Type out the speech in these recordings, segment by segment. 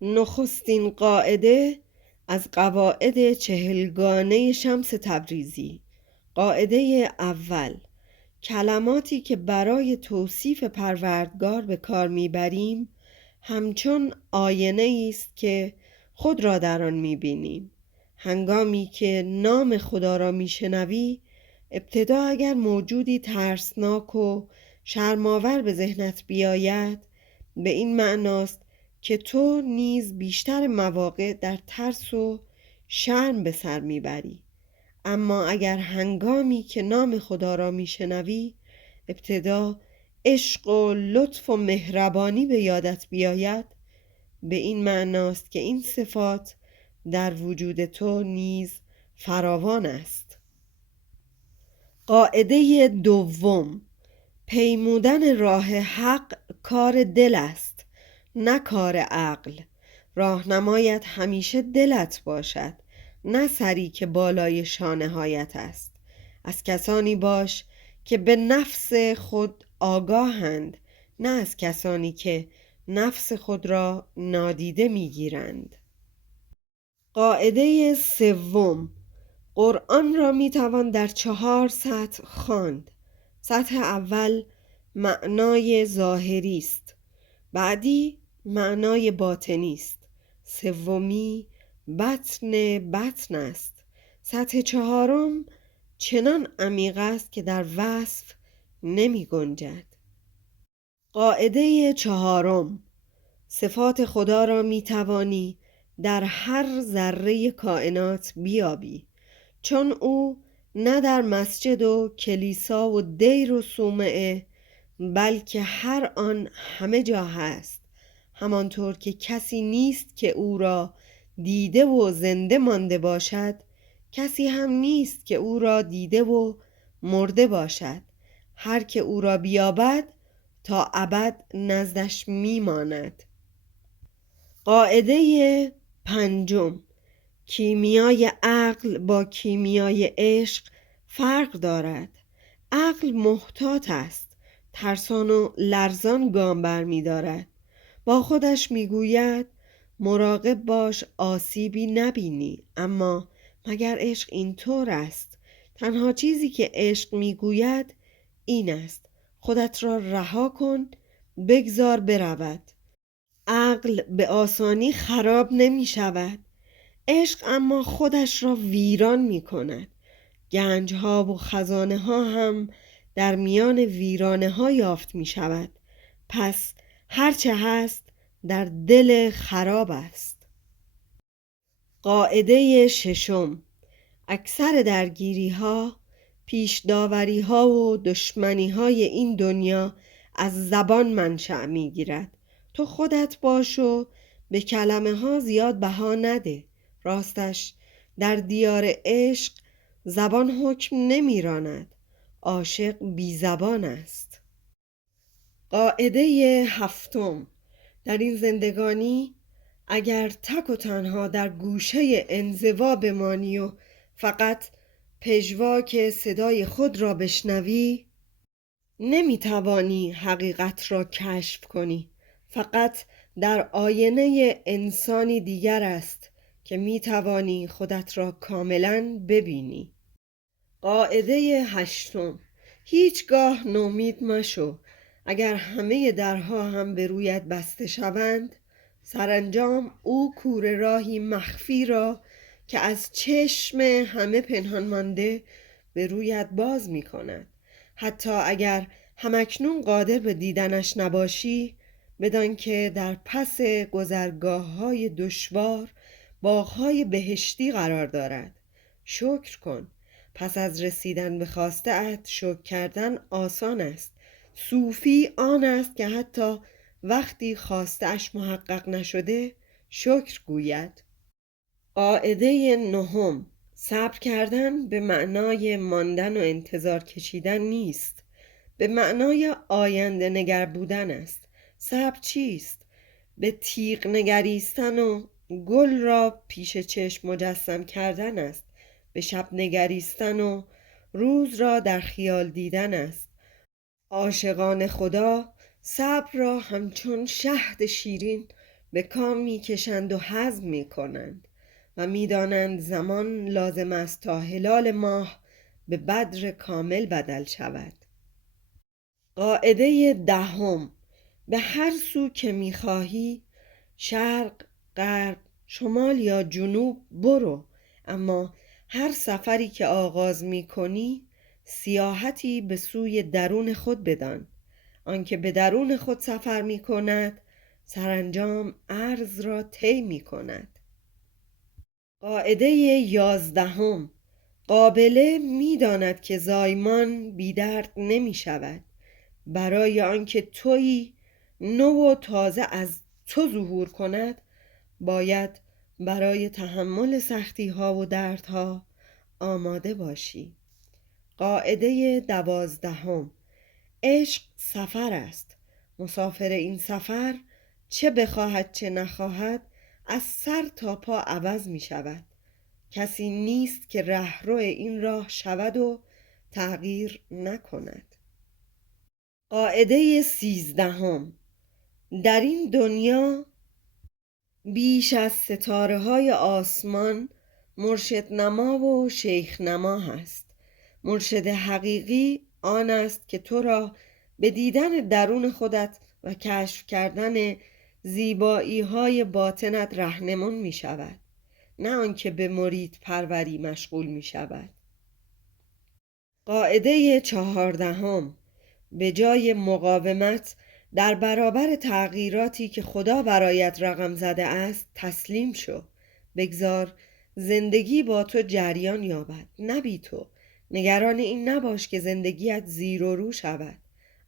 نخستین قاعده از قواعد چهلگانه شمس تبریزی. قاعده اول: کلماتی که برای توصیف پروردگار به کار میبریم همچون آینه است که خود را در آن میبینیم. هنگامی که نام خدا را میشنوی، ابتدا اگر موجودی ترسناک و شرم‌آور به ذهنت بیاید، به این معناست که تو نیز بیشتر مواقع در ترس و شرم به سر میبری. اما اگر هنگامی که نام خدا را میشنوی ابتدا عشق و لطف و مهربانی به یادت بیاید، به این معناست که این صفات در وجود تو نیز فراوان است. قاعده دوم: پیمودن راه حق کار دل است، نه کار عقل. راهنمایت همیشه دلت باشد، نه سری که بالای شانه هایت است. از کسانی باش که به نفس خود آگاهند، نه از کسانی که نفس خود را نادیده میگیرند. قاعده سوم: قرآن را میتوان در 4 سطح خواند. سطح اول معنای ظاهری است، بعدی معنای باطنی است، سومی بطن است، سطح چهارم چنان عمیق است که در وصف نمی گنجد. قاعده چهارم: صفات خدا را می توانی در هر ذره کائنات بیابی، چون او نه در مسجد و کلیسا و دیر و صومعه، بلکه هر آن همه جا هست. همانطور که کسی نیست که او را دیده و زنده مانده باشد، کسی هم نیست که او را دیده و مرده باشد. هر که او را بیابد تا ابد نزدش میماند. قاعده پنجم: کیمیای عقل با کیمیای عشق فرق دارد. عقل محتاط است، ترسان و لرزان گام بر می دارد. با خودش می گوید مراقب باش آسیبی نبینی. اما مگر عشق اینطور است؟ تنها چیزی که عشق می گوید این است: خودت را رها کن، بگذار برود. عقل به آسانی خراب نمی شود، عشق اما خودش را ویران می کند. گنج ها و خزانه ها هم در میان ویرانه ها یافت می شود. پس هرچه هست در دل خراب است. قاعده ششم: اکثر درگیری ها، پیش داوری ها و دشمنی های این دنیا از زبان منشأ می گیرد. تو خودت باش و به کلمه ها زیاد بها نده. راستش در دیار عشق زبان حکم نمی راند، عاشق بی زبان است. قاعده هفتم: در این زندگانی اگر تک و تنها در گوشه انزوا بمانی و فقط پژواک صدای خود را بشنوی، نمیتوانی حقیقت را کشف کنی. فقط در آینه انسانی دیگر است که میتوانی خودت را کاملا ببینی. قاعده هشتم: هیچگاه نومید مشو. اگر همه درها هم به رویت بسته شوند، سرانجام او کوره راهی مخفی را که از چشم همه پنهان مانده به رویت باز می کند. حتی اگر همکنون قادر به دیدنش نباشی، بدان که در پس گذرگاه‌های دشوار باغ‌های بهشتی قرار دارد. شکر کن. پس از رسیدن به خواسته ات شکر کردن آسان است. صوفی آن است که حتی وقتی خواسته اش محقق نشده شکر گوید. قاعده نهم: صبر کردن به معنای ماندن و انتظار کشیدن نیست، به معنای آینده نگر بودن است. صبر چیست؟ به تیغ نگریستن و گل را پیش چشم مجسم کردن است، به شب نگریستن و روز را در خیال دیدن است. عاشقان خدا صبر را همچون شهد شیرین به کام می کشند و هضم می کنند و می دانند زمان لازم است تا هلال ماه به بدر کامل بدل شود. قاعده 10: به هر سو که می خواهی، شرق، غرب، شمال یا جنوب برو، اما هر سفری که آغاز می کنی سیاحتی به سوی درون خود بدان. آنکه به درون خود سفر می کند سرانجام عرض را طی می کند. قاعده 11: قابله می داند که زایمان بی درد نمی شود. برای آنکه تویی نو و تازه از تو ظهور کند باید برای تحمل سختی ها و دردها آماده باشی. قاعده 12: عشق سفر است. مسافر این سفر چه بخواهد چه نخواهد از سر تا پا عوض می شود. کسی نیست که رهرو این راه شود و تغییر نکند. قاعده 13: در این دنیا بیش از ستاره های آسمان مرشد نما و شیخ نما هست. مرشد حقیقی آن است که تو را به دیدن درون خودت و کشف کردن زیبایی های باطنت رهنمون می شود، نه آنکه به مرید پروری مشغول می شود. قاعده 14: به جای مقاومت در برابر تغییراتی که خدا برایت رقم زده است تسلیم شو. بگذار زندگی با تو جریان یابد، نه بی تو. نگران این نباش که زندگیت زیر و رو شود.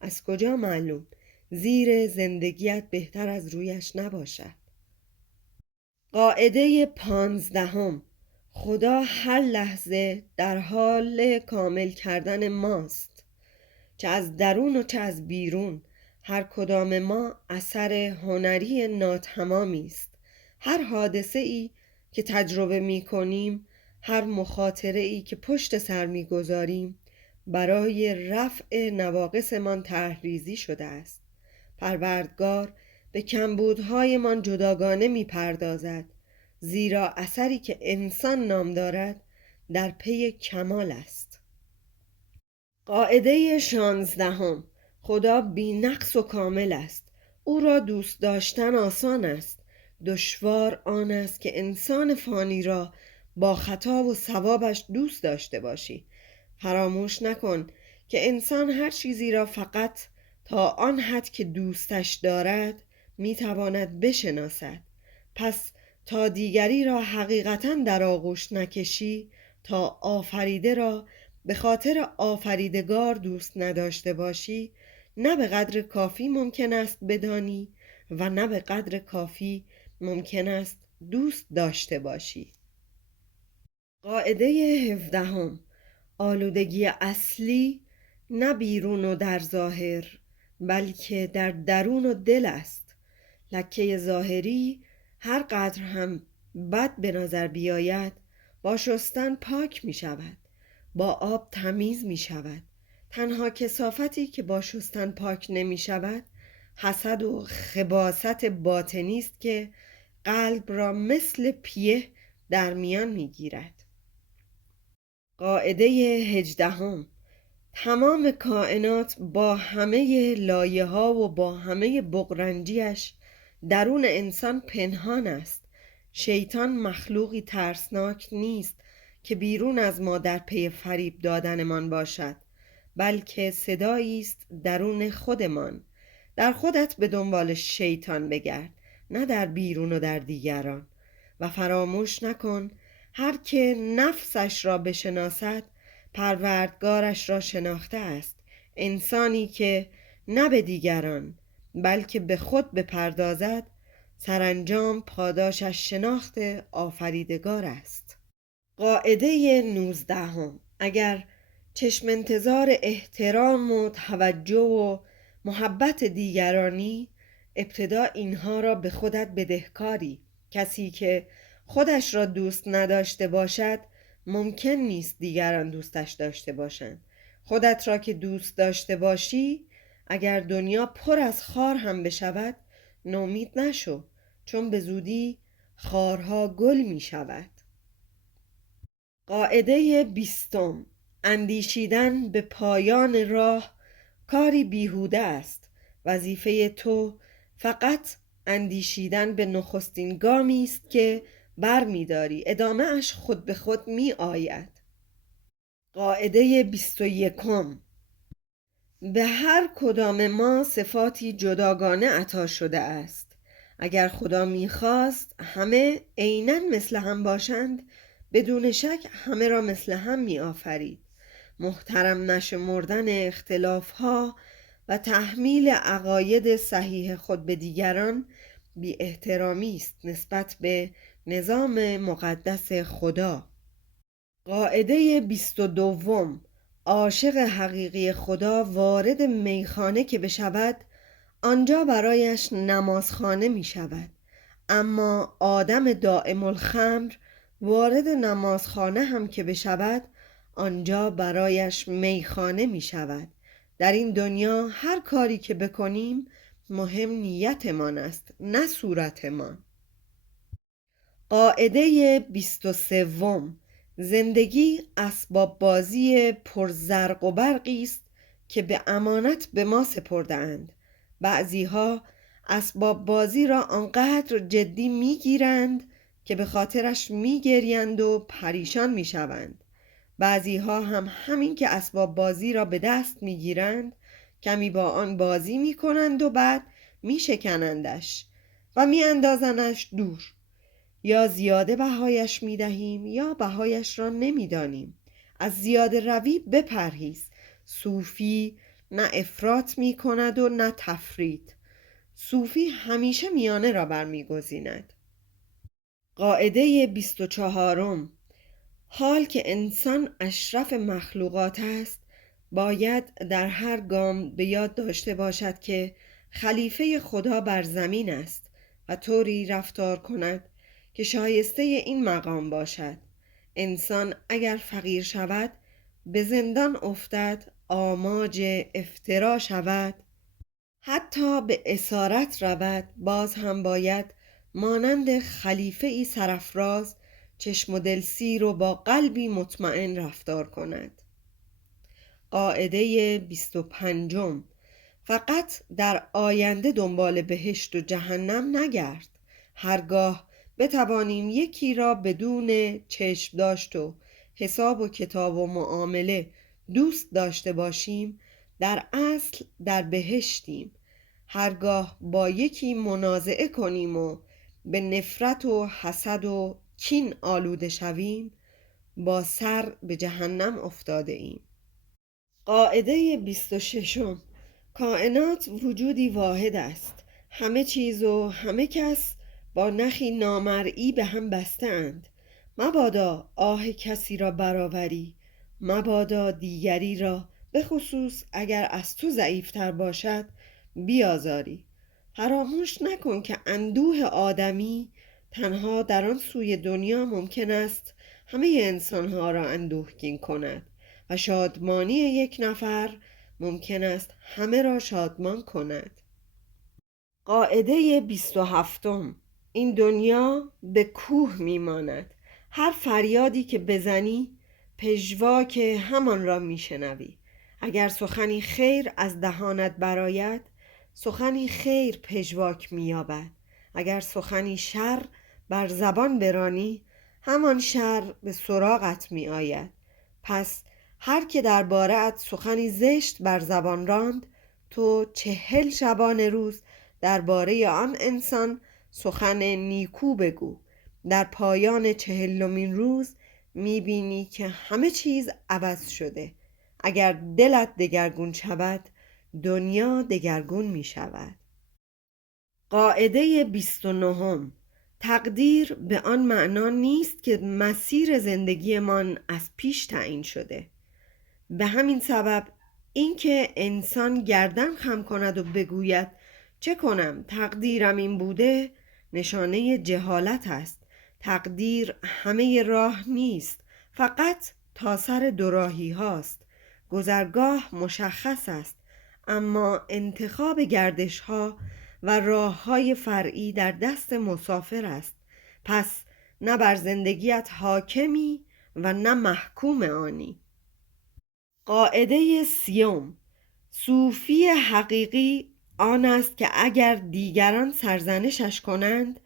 از کجا معلوم زیر زندگیت بهتر از رویش نباشد. قاعده 15: خدا هر لحظه در حال کامل کردن ماست، چه از درون و چه از بیرون. هر کدام ما اثر هنری ناتمامی است. هر حادثه ای که تجربه می کنیم، هر مخاطره ای که پشت سر می گذاریم برای رفع نواقصمان طرح‌ریزی شده است. پروردگار به کمبودهایمان جداگانه می پردازد، زیرا اثری که انسان نام دارد در پی کمال است. قاعده 16: خدا بی نقص و کامل است. او را دوست داشتن آسان است. دشوار آن است که انسان فانی را با خطا و ثوابش دوست داشته باشی. فراموش نکن که انسان هر چیزی را فقط تا آن حد که دوستش دارد میتواند بشناسد. پس تا دیگری را حقیقتاً در آغوش نکشی، تا آفریده را به خاطر آفریدگار دوست نداشته باشی، نه به قدر کافی ممکن است بدانی و نه به قدر کافی ممکن است دوست داشته باشی. قاعده 17: آلودگی اصلی نه بیرون و در ظاهر بلکه در درون و دل است. لکه ظاهری هر قدر هم بد به نظر بیاید با شستن پاک می شود، با آب تمیز می شود. تنها کثافتی که با شستن پاک نمی شود حسد و خباثت باطنی است که قلب را مثل پیه در میان می گیرد. قاعده 18: تمام کائنات با همه لایه ها و با همه بغرنجیش درون انسان پنهان است. شیطان مخلوقی ترسناک نیست که بیرون از ما در پی فریب دادنمان باشد، بلکه صدایی است درون خودمان. در خودت به دنبال شیطان بگرد، نه در بیرون و در دیگران. و فراموش نکن هر که نفسش را بشناسد پروردگارش را شناخته است. انسانی که نه به دیگران بلکه به خود بپردازد سرانجام پاداشش شناخت آفریدگار است. قاعده 19: اگر چشم انتظار احترام و توجه و محبت دیگرانی، ابتدا اینها را به خودت بدهکاری. کسی که خودش را دوست نداشته باشد ممکن نیست دیگران دوستش داشته باشند. خودت را که دوست داشته باشی، اگر دنیا پر از خار هم بشود نومید نشو، چون به زودی خارها گل می شود. قاعده 20: اندیشیدن به پایان راه کاری بیهوده است. وظیفه تو فقط اندیشیدن به نخستین گامی است که بر می داری، ادامه اش خود به خود می آید. قاعده 21: به هر کدام ما صفاتی جداگانه عطا شده است. اگر خدا می‌خواست همه عیناً مثل هم باشند، بدون شک همه را مثل هم می‌آفرید. محترم نشمردن اختلاف‌ها و تحمیل عقاید صحیح خود به دیگران بی احترامی است نسبت به نظام مقدس خدا. قاعده 22: عاشق حقیقی خدا وارد میخانه که بشود آنجا برایش نمازخانه می شود، اما آدم دائم الخمر وارد نمازخانه هم که بشود آنجا برایش میخانه می شود. در این دنیا هر کاری که بکنیم مهم نیتمان است، نه صورتمان. قاعده 23: زندگی اسباب بازی پرزرق و برقی است که به امانت به ما سپرده‌اند. بعضیها اسباب بازی را آنقدر جدی میگیرند که به خاطرش میگریند و پریشان میشوند. بعضیها هم همین که اسباب بازی را به دست میگیرند کمی با آن بازی میکنند و بعد میشکنندش و میاندازندش دور. یا زیاده بهایش میدهیم یا بهایش را نمیدانیم. از زیاده روی بپرهیز. صوفی نه افراط می کند و نه تفریط. صوفی همیشه میانه را برمیگزیند. قاعده 24: حال که انسان اشرف مخلوقات است باید در هر گام به یاد داشته باشد که خلیفه خدا بر زمین است و طوری رفتار کند که شایسته این مقام باشد. انسان اگر فقیر شود، به زندان افتد، آماج افترا شود، حتی به اسارت رود، باز هم باید مانند خلیفه ای سرافراز چشم و دل سیر و با قلبی مطمئن رفتار کند. قاعده 25: فقط در آینده دنبال بهشت و جهنم نگرد. هرگاه بتوانیم یکی را بدون چشم داشت و حساب و کتاب و معامله دوست داشته باشیم، در اصل در بهشتیم. هرگاه با یکی منازعه کنیم و به نفرت و حسد و کین آلوده شویم، با سر به جهنم افتاده ایم. قاعده 26: کائنات وجودی واحد است. همه چیز و همه کس با نخی نامرئی به هم بسته اند. مبادا آه کسی را برآوری، مبادا دیگری را به خصوص اگر از تو ضعیفتر باشد بیازاری. فراموش نکن که اندوه آدمی تنها در آن سوی دنیا ممکن است همه انسانها را اندوهگین کند و شادمانی یک نفر ممکن است همه را شادمان کند. قاعده 27: این دنیا به کوه میماند. هر فریادی که بزنی پژواک همان را میشنوی. اگر سخنی خیر از دهانت برآید، سخنی خیر پژواک مییابد. اگر سخنی شر بر زبان برانی، همان شر به سراغت میآید. پس هر که درباره ات سخنی زشت بر زبان راند، تو 40 شبانه روز درباره آن انسان سخن نیکو بگو. در پایان 40مین روز میبینی که همه چیز عوض شده. اگر دلت دگرگون شود، دنیا دگرگون میشود. قاعده 29: تقدیر به آن معنا نیست که مسیر زندگیمان از پیش تعیین شده. به همین سبب اینکه انسان گردن خم کند و بگوید چه کنم تقدیرم این بوده، نشانه جهالت است. تقدیر همه راه نیست، فقط تا سر دوراهی هاست. گذرگاه مشخص است، اما انتخاب گردش ها و راه‌های فرعی در دست مسافر است. پس نه بر زندگیت حاکمی و نه محکوم آنی. قاعده 30: صوفی حقیقی آن است که اگر دیگران سرزنشش کنند،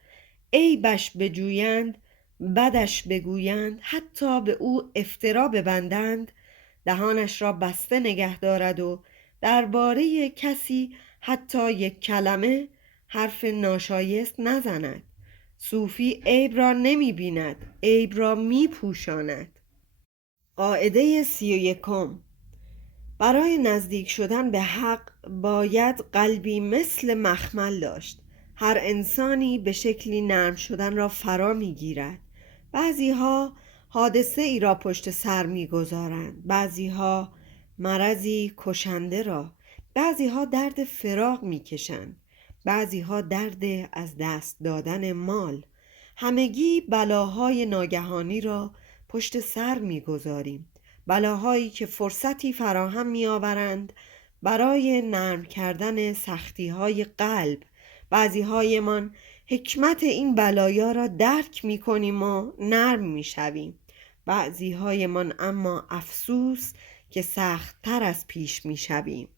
عیبش بجویند، بدش بگویند، حتی به او افترا ببندند، دهانش را بسته نگه دارد و درباره کسی حتی یک کلمه حرف ناشایست نزند. صوفی عیب را نمی بیند، عیب را می پوشاند. قاعده 31: برای نزدیک شدن به حق باید قلبی مثل مخمل داشت. هر انسانی به شکلی نرم شدن را فرا می گیرد. بعضی ها حادثه ای را پشت سر می گذارند، بعضی ها مرضی کشنده را، بعضی ها درد فراق می کشند، بعضی ها درد از دست دادن مال. همگی بلاهای ناگهانی را پشت سر می گذاریم، بلاهایی که فرصتی فراهم می آورند برای نرم کردن سختی های قلب. بعضی هایمان حکمت این بلایا را درک می کنیم و نرم می شویم، بعضی هایمان اما افسوس که سخت تر از پیش می شویم.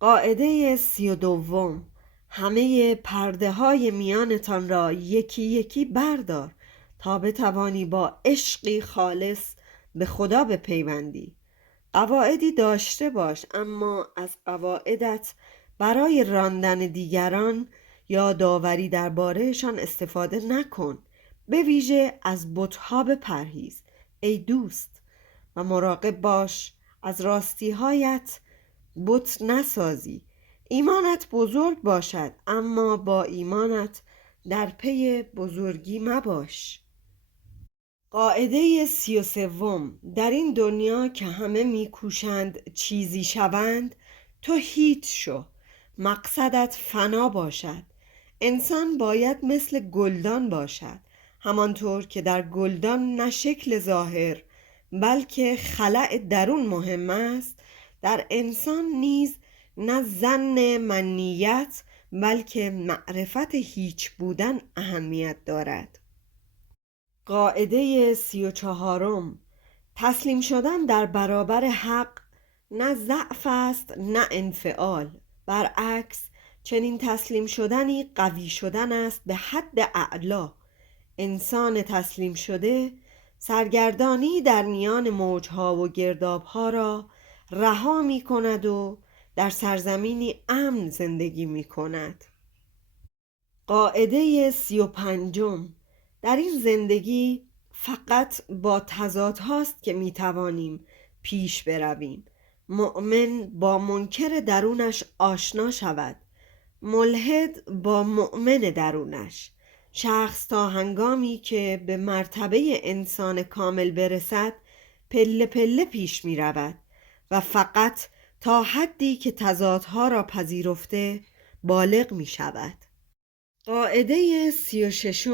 قاعده 32: همه پرده های میانتان را یکی یکی بردار تا بتوانی با عشقی خالص به خدا بپیوندی. قواعدی داشته باش، اما از قواعدت برای راندن دیگران یا داوری دربارهشان استفاده نکن. به ویژه از بت‌ها بپرهیز ای دوست، و مراقب باش از راستی‌هایت بت نسازی. ایمانت بزرگ باشد، اما با ایمانت در پی بزرگی مباش. قاعده 33: در این دنیا که همه میکوشند چیزی شوند، تو هیچ شو، مقصدت فنا باشد. انسان باید مثل گلدان باشد، همانطور که در گلدان نه شکل ظاهر بلکه خلأ درون مهم است، در انسان نیز نه ظن منیت بلکه معرفت هیچ بودن اهمیت دارد. قاعده 34: تسلیم شدن در برابر حق نه ضعف است نه انفعال، برعکس چنین تسلیم شدنی قوی شدن است به حد اعلا. انسان تسلیم شده سرگردانی در میان موجها و گردابها را رها می کند و در سرزمینی امن زندگی می کند. قاعده 35: در این زندگی فقط با تضاد هاست که می توانیم پیش برویم. مؤمن با منکر درونش آشنا شود، ملحد با مؤمن درونش. شخص تا هنگامی که به مرتبه انسان کامل برسد پله پله پیش می رود و فقط تا حدی که تضادها را پذیرفته بالغ می شود. قاعده 36: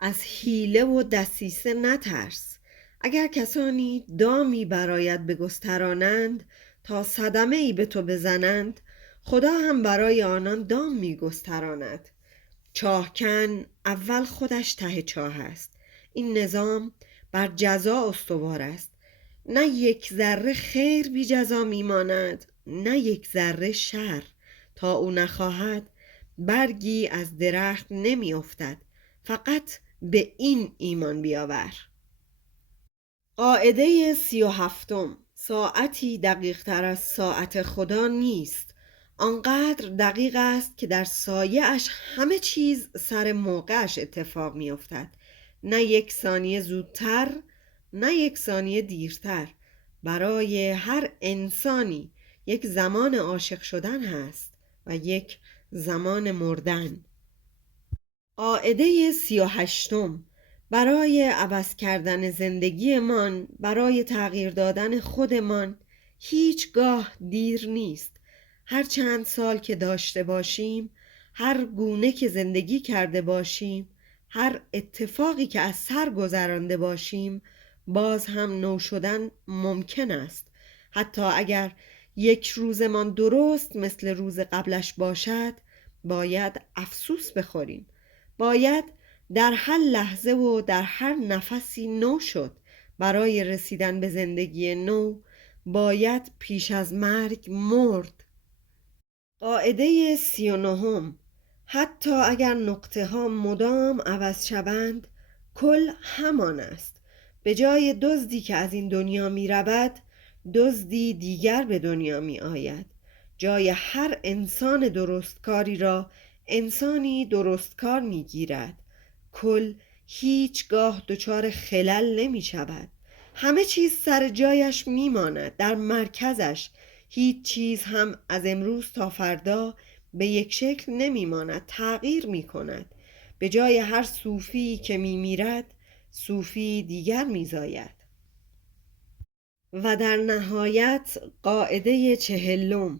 از حیله و دسیسه نترس. اگر کسانی دامی برایت بگسترانند تا صدمه ای به تو بزنند، خدا هم برای آنان دام می گستراند. چاهکن اول خودش ته چاه است. این نظام بر جزا استوار است. نه یک ذره خیر بی جزا می ماند، نه یک ذره شر. تا او نخواهد برگی از درخت نمی افتد. فقط به این ایمان بیاور. قاعده 37: ساعتی دقیق تر از ساعت خدا نیست. آنقدر دقیق است که در سایه اش همه چیز سر موقعش اتفاق می افتد. نه یک ثانیه زودتر، نه یک ثانیه دیرتر. برای هر انسانی یک زمان عاشق شدن هست و یک زمان مردن. قاعده 38: برای عوض کردن زندگیمان، برای تغییر دادن خودمان هیچگاه دیر نیست. هر چند سال که داشته باشیم، هر گونه که زندگی کرده باشیم، هر اتفاقی که از سر گذرانده باشیم، باز هم نو شدن ممکن است. حتی اگر یک روزمان درست مثل روز قبلش باشد، باید افسوس بخوریم. باید در هر لحظه و در هر نفسی نو شد. برای رسیدن به زندگی نو باید پیش از مرگ مرد. قاعده 39: حتی اگر نقطه ها مدام عوض شوند، کل همان است. به جای دزدی که از این دنیا می رود، دزدی دیگر به دنیا می آید. جای هر انسان درستکاری را انسانی درستکار می گیرد. کل هیچگاه دچار خلل نمی شود. همه چیز سر جایش می ماند، در مرکزش. هیچ چیز هم از امروز تا فردا به یک شکل نمی ماند، تغییر می کند. به جای هر صوفی که می میرد، صوفی دیگر می زاید. و در نهایت قاعده 40: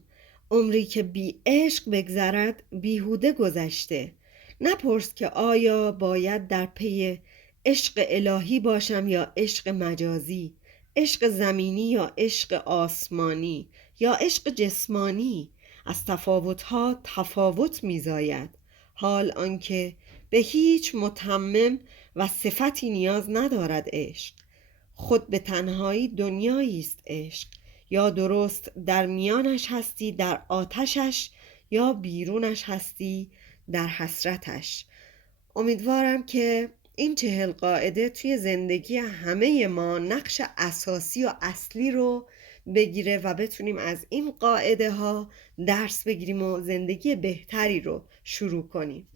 عمری که بی عشق بگذرد بیهوده گذشته. نپرس که آیا باید در پی عشق الهی باشم یا عشق مجازی، عشق زمینی یا عشق آسمانی یا عشق جسمانی. از تفاوتها تفاوت می‌زاید. حال آنکه به هیچ متمم و صفتی نیاز ندارد عشق. خود به تنهایی دنیایی است عشق. یا درست در میانش هستی در آتشش، یا بیرونش هستی در حسرتش. امیدوارم که این 40 قاعده توی زندگی همه ما نقش اساسی و اصلی رو بگیره و بتونیم از این قاعده ها درس بگیریم و زندگی بهتری رو شروع کنیم.